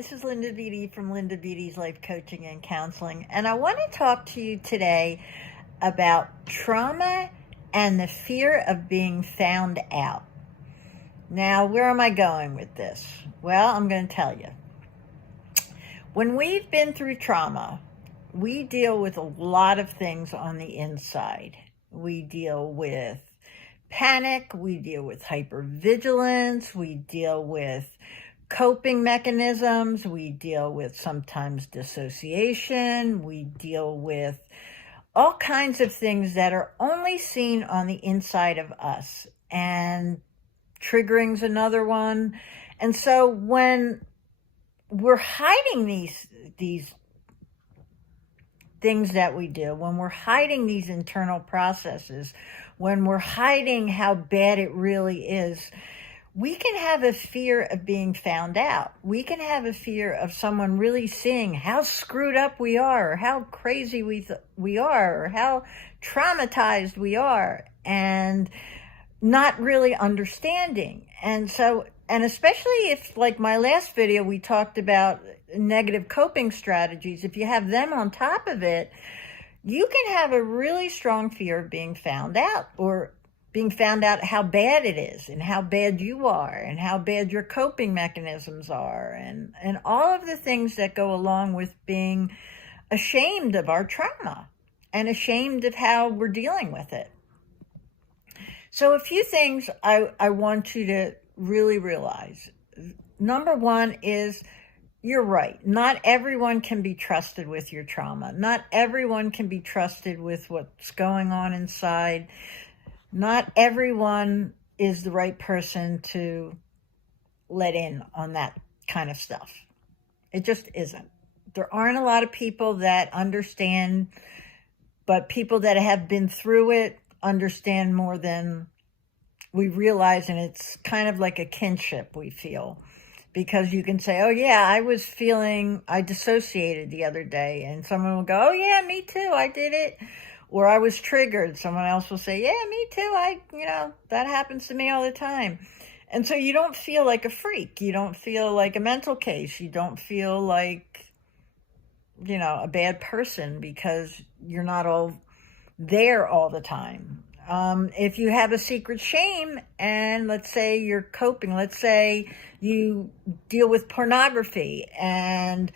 this is Linda Beatty from Linda Beatty's Life Coaching and Counseling, and I want to talk to you today about trauma and the fear of being found out. Now, where am I going with this? Well, I'm going to tell you. When we've been through trauma, we deal with a lot of things on the inside. We deal with panic, we deal with hypervigilance, we deal with coping mechanisms, we deal with sometimes dissociation, we deal with all kinds of things that are only seen on the inside of us. And triggering's another one. And so when we're hiding these things that we do, when we're hiding these internal processes, when we're hiding how bad it really is, we can have a fear of being found out. We can have a fear of someone really seeing how screwed up we are, or how crazy we are, or how traumatized we are, and not really understanding. And especially if, like my last video, we talked about negative coping strategies, if you have them on top of it, you can have a really strong fear of being found out, or being found out how bad it is, and how bad you are, and how bad your coping mechanisms are, and all of the things that go along with being ashamed of our trauma and ashamed of how we're dealing with it. So a few things I want you to really realize. Number one is, you're right. Not everyone can be trusted with your trauma. Not everyone can be trusted with what's going on inside. Not everyone is the right person to let in on that kind of stuff. It just isn't. There aren't a lot of people that understand, but people that have been through it understand more than we realize, and it's kind of like a kinship we feel. Because you can say, oh yeah, I dissociated the other day, and someone will go, oh yeah, me too, I did it. Or I was triggered. Someone else will say, yeah, me too, that happens to me all the time. And so you don't feel like a freak. You don't feel like a mental case. You don't feel like, a bad person, because you're not all there all the time. If you have a secret shame, and let's say you're coping, let's say you deal with pornography, and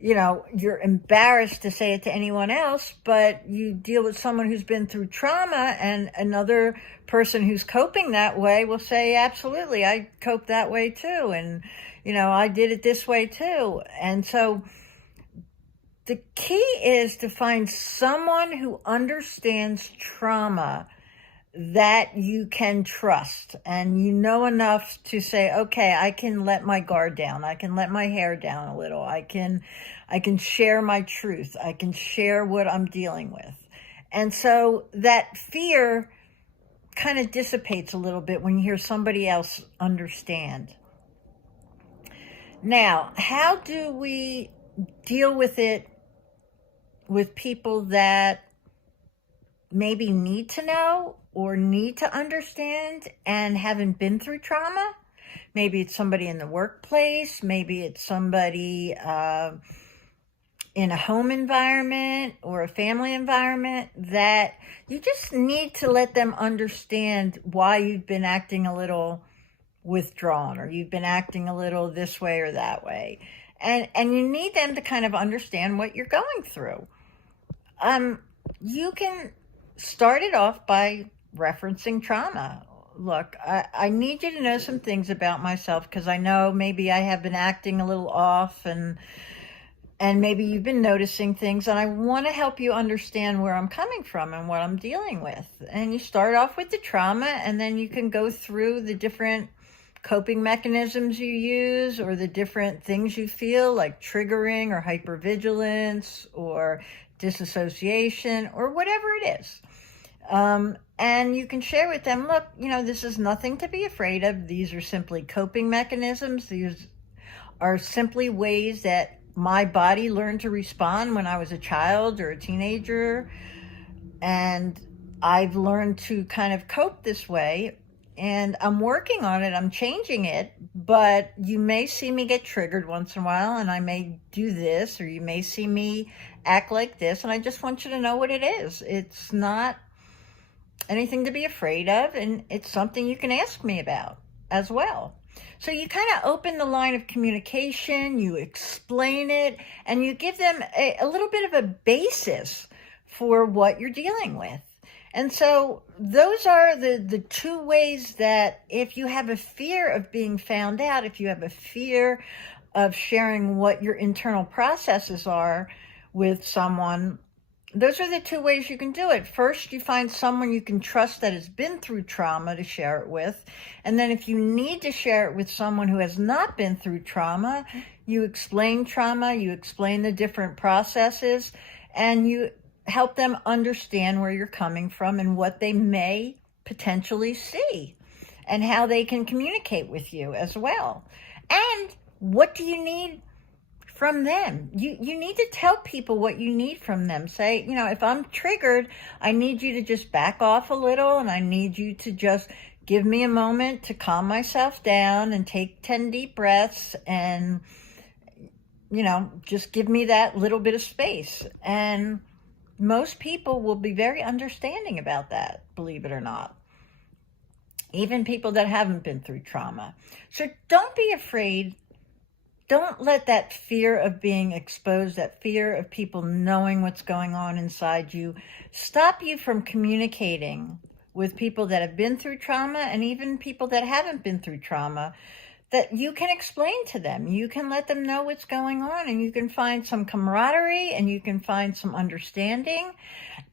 you're embarrassed to say it to anyone else, but you deal with someone who's been through trauma, and another person who's coping that way will say, absolutely, I cope that way too, and I did it this way too. And so the key is to find someone who understands trauma that you can trust, and enough to say, okay, I can let my guard down, I can let my hair down a little, I can share my truth, I can share what I'm dealing with. And so that fear kind of dissipates a little bit when you hear somebody else understand. Now, how do we deal with it with people that maybe need to know or need to understand and haven't been through trauma? Maybe it's somebody in the workplace, maybe it's somebody in a home environment or a family environment, that you just need to let them understand why you've been acting a little withdrawn, or you've been acting a little this way or that way. And you need them to kind of understand what you're going through. You can start it off by referencing trauma. Look, I need you to know some things about myself, because I know maybe I have been acting a little off, and maybe you've been noticing things, and I want to help you understand where I'm coming from and what I'm dealing with. And you start off with the trauma, and then you can go through the different coping mechanisms you use, or the different things you feel, like triggering or hypervigilance or disassociation or whatever it is. And you can share with them, look, this is nothing to be afraid of. These are simply coping mechanisms. These are simply ways that my body learned to respond when I was a child or a teenager. And I've learned to kind of cope this way. and I'm working on it. I'm changing it, but you may see me get triggered once in a while, and I may do this, or you may see me act like this, and I just want you to know what it is. It's not anything to be afraid of, and it's something you can ask me about as well. So you kind of open the line of communication, you explain it, and you give them a little bit of a basis for what you're dealing with. And so those are the two ways that if you have a fear of being found out, if you have a fear of sharing what your internal processes are with someone, those are the two ways you can do it. First, you find someone you can trust that has been through trauma to share it with. And then if you need to share it with someone who has not been through trauma, you explain trauma, you explain the different processes, and you help them understand where you're coming from and what they may potentially see and how they can communicate with you as well. And what do you need from them? You need to tell people what you need from them. Say, if I'm triggered, I need you to just back off a little, and I need you to just give me a moment to calm myself down and take 10 deep breaths and, just give me that little bit of space. And most people will be very understanding about that, believe it or not. Even people that haven't been through trauma. So don't be afraid. Don't let that fear of being exposed, that fear of people knowing what's going on inside you, stop you from communicating with people that have been through trauma, and even people that haven't been through trauma, that you can explain to them. You can let them know what's going on, and you can find some camaraderie, and you can find some understanding,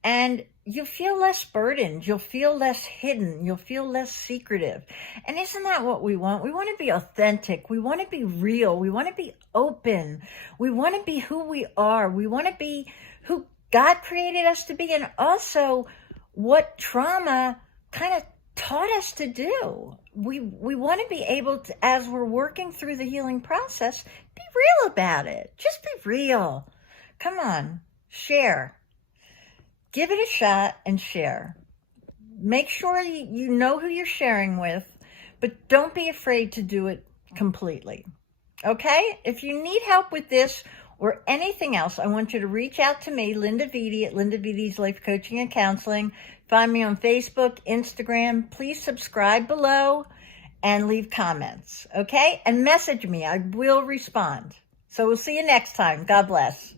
and you'll feel less burdened. You'll feel less hidden. You'll feel less secretive. And isn't that what we want? We want to be authentic. We want to be real. We want to be open. We want to be who we are. We want to be who God created us to be, and also what trauma kind of taught us to do. We want to be able to, as we're working through the healing process, be real about it. Just be real. Come on, share. Give it a shot and share. Make sure you know who you're sharing with, but don't be afraid to do it completely. Okay? If you need help with this or anything else, I want you to reach out to me, Linda Vitti, at Linda Vitti's Life Coaching and Counseling. Find me on Facebook, Instagram. Please subscribe below and leave comments, okay? And message me. I will respond. So we'll see you next time. God bless.